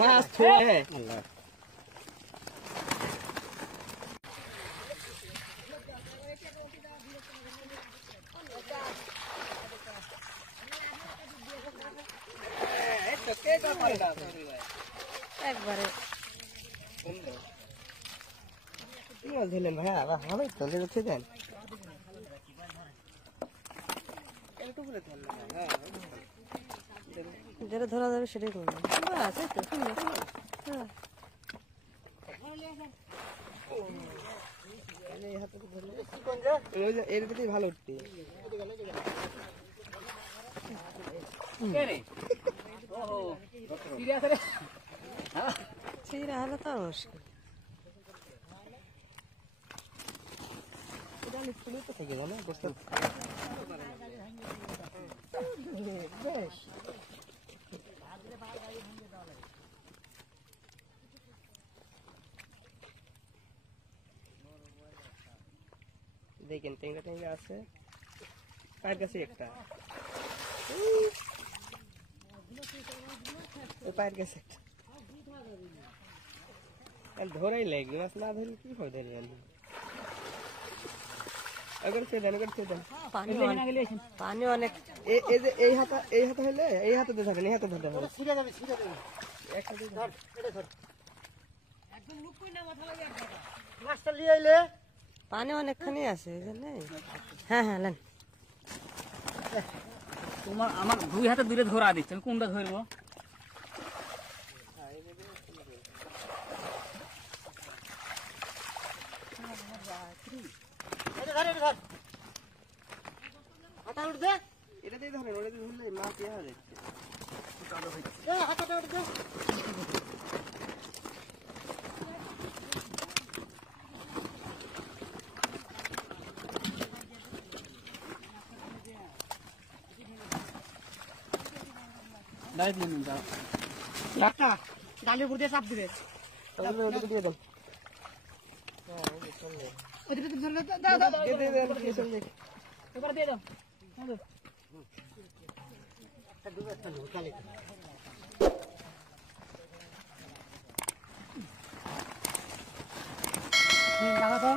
মাছ ছোড়ে একবারে কি মাছ ধরলেন ভাইয়া? ভালোই তো লেগেছে দেন। যেটা ধরা যাবে সেটাই করবো। আছে তো সুন্দর। হ্যাঁ এর দিকেই ভালো উঠতে ছিঁড়া হলে তো মুশকিল। থেকে জানো বসতে দেখেন টেঙ্গা টেঙ্গা আছে পায়ের কাছে একটা পায়ের কাছে ধরেই লাগবে মাছ না ধরলে কি হয় ধরবেন পানি অনেক এই হাতে হলে এই হাতে ধরেন এই হাতে ধরতে হবে পানি অনেকখানি আছে এই জন্য। হ্যাঁ হ্যাঁ নেন। তোমার আমার দুই হাতে দূরে ধরা দিচ্ছে, আমি কোনটা ধরবো? এটাতেই ধরেন ওটাতে ধরলে মাছ ইয়ে হয়ে যাচ্ছে ডালের উপর দিয়ে চাপ দিবে। ওটাকে দিয়ে দেন এবার দিয়ে দাও। দাও তো।